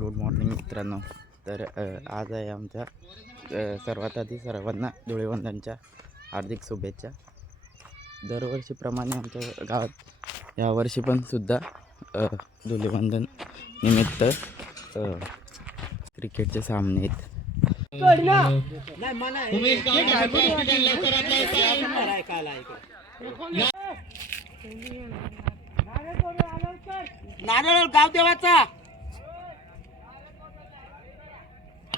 Good morning मित्रांनो. तर आज आहे आमच्या सर्वात आधी सर्वांना धुळेवंदनच्या हार्दिक शुभेच्छा. दरवर्षीप्रमाणे आमच्या गावात यावर्षी पण सुद्धा धुळेवंदन निमित्त क्रिकेटचे सामने आहेत. नारळ गाव देवाचा.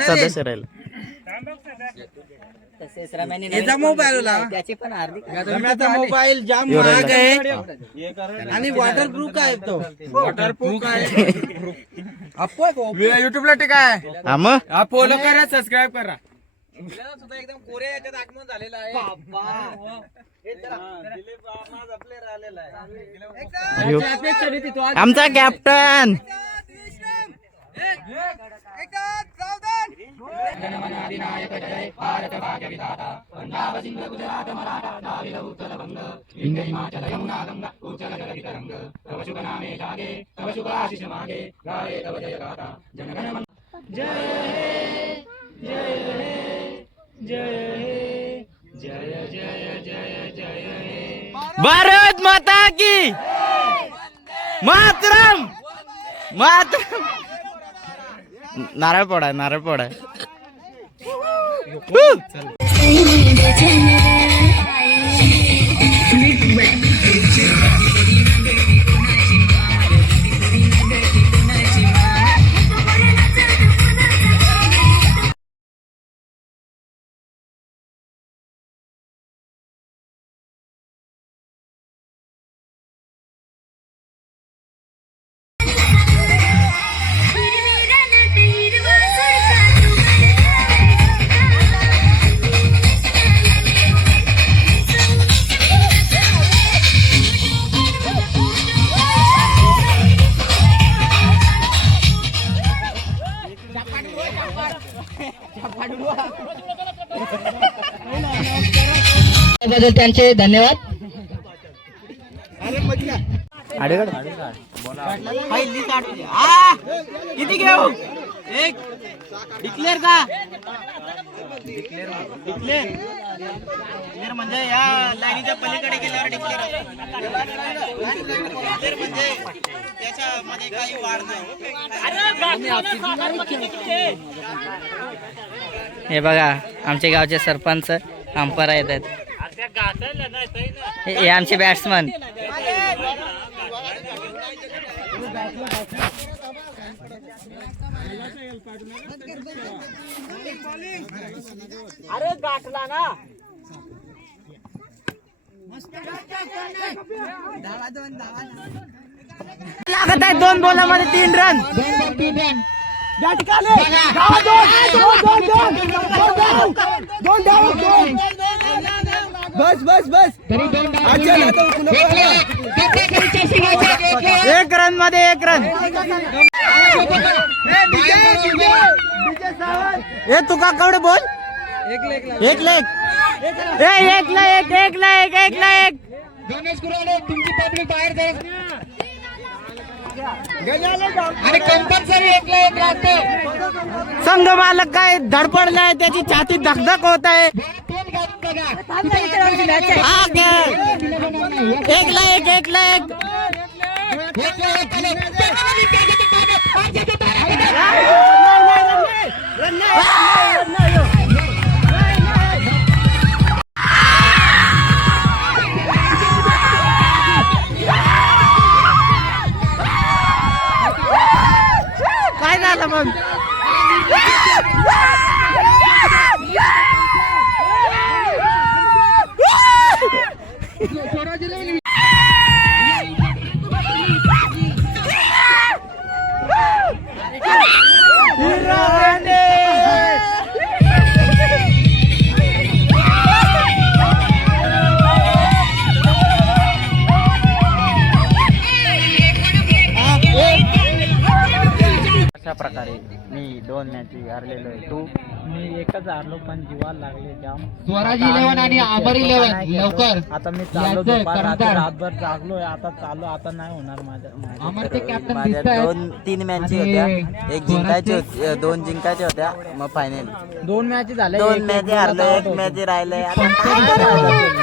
सदस्य राहील मोबाईल त्याचे पण हार्दिक मोबाईल जाम एवढा महाग आहे. आणि वॉटर प्रूफ आहे तो वॉटर प्रूफ आहे युट्यूबला टिका आहे हा मग हा फॉलो करा सबस्क्राईब करा सुद्धा एकदम कोरे याच्यात आगमन झालेलं आहे अयो. आमचा कॅप्टन भारत माता की मातरम मातरम नारळ पोडा नारळ पोडा बद्दल त्यांचे धन्यवाद. किती घेऊ? एक. डिक्लेअर का? डिक्लेअर. डिक्लेअर म्हणजे या लाईनीच्या पलीकडे गेल्यावर डिक्लेअर डिक्लेअर म्हणजे त्याच्यामध्ये काही वाढ नाही. हे बघा आमच्या गावचे सरपंच अंपायर येतात हे आमचे बॅट्समन अरे गाठला ना. लागत आहे दोन बोलामध्ये तीन रन बस बस बस. एक रनमध्ये एक रन ए तुका कवडे बोल? एक लेग ए एक ला एक एक ला एक एक ला एक तुमची पब्लिक बाहेर आणि कंपल्सरी एक राहते संघ मालक काय धडपडलाय त्याची छाती धकधक होत आहे. एकला एक एकला एक एक. काय झालं मग? दोन मॅच हारलेलो आहे. तू? मी एकच हारलो पण जीवाला लागले जाम. स्वराज इलेव्हन आणि अमर इलेव्हन लवकर. आता मी चाललो याचं दुपार रात्री कर्णधार. रातभर जागलोय आता चालू आता नाही होणार माझ्या माझ्या. अमर ते कॅप्टन माझ्या दिसत दोन तीन मॅच आणि होत्या. एक जिंकायची होती दोन जिंकायच्या होत्या मग फायनल दोन मॅच झाले दोन मॅच एक हारलो एक मॅच. राहिले आता काय करायचं?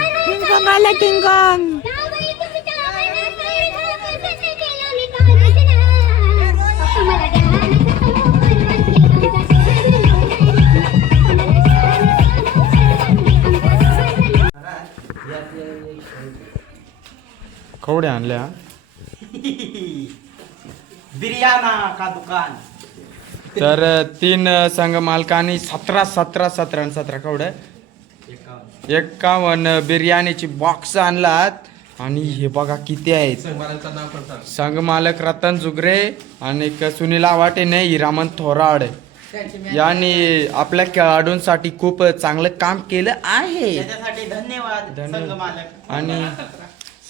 कवड्या आणल्या. बिर्याना का दुकान? तर तीन संघ मालकांनी सतरा सतरा सतरा आणि सतरा कवड्या एकावन्न. बिर्याणीची बॉक्स आणलात. आणि हे बघा किती आहेत. संघ मालक रतन जुगरे आणि सुनील आवाटेने हिरामन थोराड. यांनी आपल्या खेळाडूंसाठी खूप चांगलं काम केलं आहे. धन्यवाद धन्यवाद.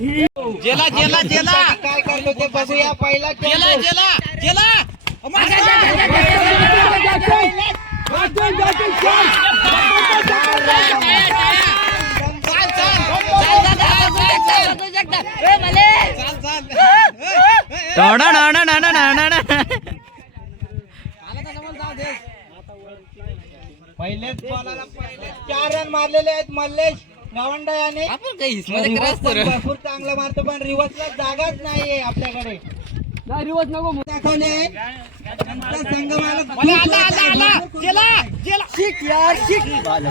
जेला जेला जेला. काय करतो ते बघूया. पहिला जेला जेला जेला. पहिलेच बॉलाला पहिले चार रन मारलेले आहेत मल्लेश. गावंडा याने रिवर्स पण भरपूर चांगलं मारतो पण रिवर्सला जागाच नाहीये आपल्याकडे. रिवर्स नको दाखवले. संघ मालक शिक यार शिक. बाल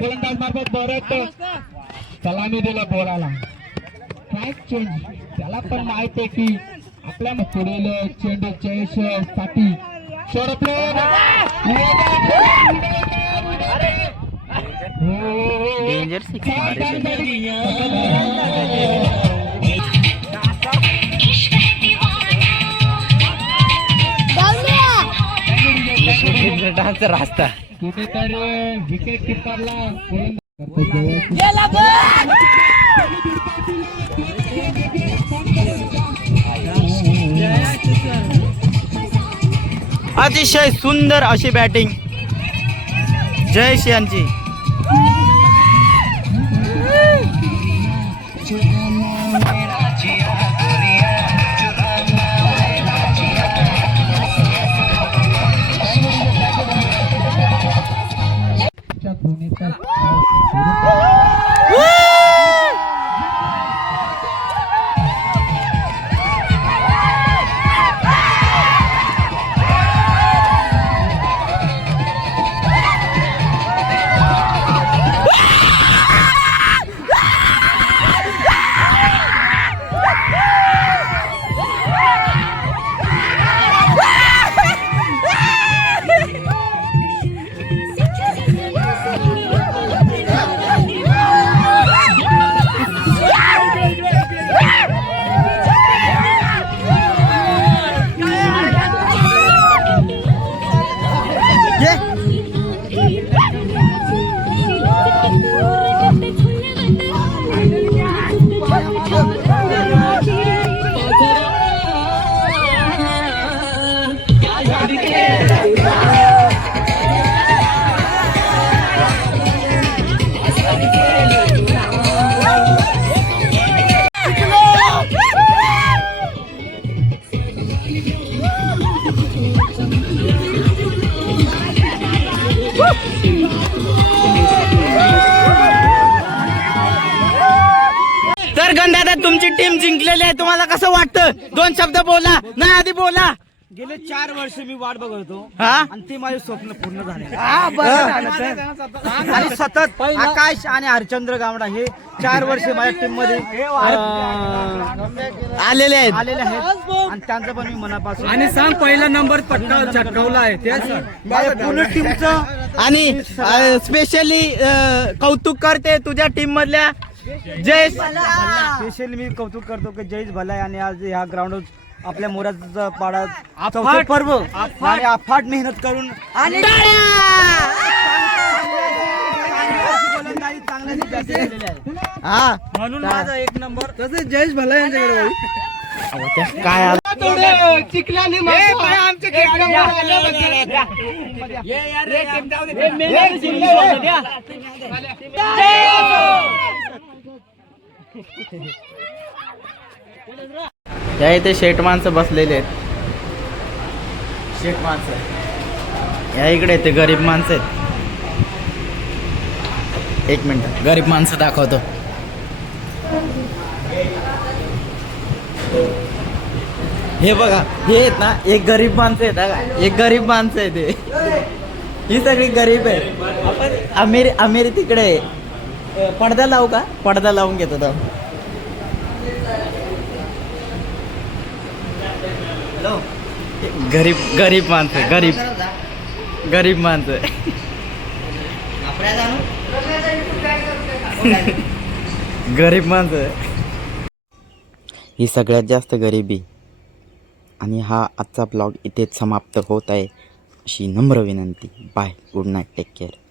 गोलंदाज मार्फत सलामी दिला बोलाला ट्रॅक चेंज त्याला पण माहीत आहे की आपल्या पुढील चेंडू जयेशसाठी डेंजर सिक्स मारे डान्स रास्ता. कुठेतरी विकेट किपरला अतिशय सुंदर अशी बॅटिंग. जयश यांची. तुमची टीम जिंकलेली आहे. तुम्हाला कसं वाटतं? दोन शब्द बोला. नाही आधी बोला. गेले चार वर्ष मी वाट बघत. होतो हा? आणि ते माझे स्वप्न पूर्ण झाले. आणि सतत आकाश आणि हरचंद्र गावडा हे चार वर्ष माझ्या टीममध्ये अं, आलेले आहेत. आलेले आहेत. आणि त्यांचं पण मी मनापासून आणि सांग पहिला नंबर पटका आहे. माझ्या पूर्ण टीमचं आणि स्पेशली कौतुक करते तुझ्या टीम मधल्या जय स्पेशली मी कौतुक करतो की जयेश भलाय आणि आज ह्या ग्राउंडवर आपल्या मोराचा पाडा चौथे पर्व आणि अफाट मेहनत करून आणि गोलंदाजी चांगल्याने जास्त केलेली आहे. हा. म्हणून माझा एक नंबर. तसे जयेश भला यांच्याकडे काय आलं? चिखलाने या इथे शेठ माणसं बसलेले आहेत. शेठ माणसं. या इकडे ते गरीब माणसं आहेत. एक मिनिट गरीब माणसं दाखवतो. हे बघा हे आहेत ना एक गरीब माणसं आहेत का? एक गरीब माणसं आहे ते ही सगळी गरीब आहे आपण अमेरि अमेरि तिकडे आहे. पडदा लावू का? पडदा लावून घेतो तो गरीब गरीब माणसं गरीब. गरीब माणसं. गरीब माणसं. ही सगळ्यात जास्त गरिबी. आणि हा आजचा ब्लॉग इथेच समाप्त होत आहे. अशी नम्र विनंती. Bye. Good night. Take care.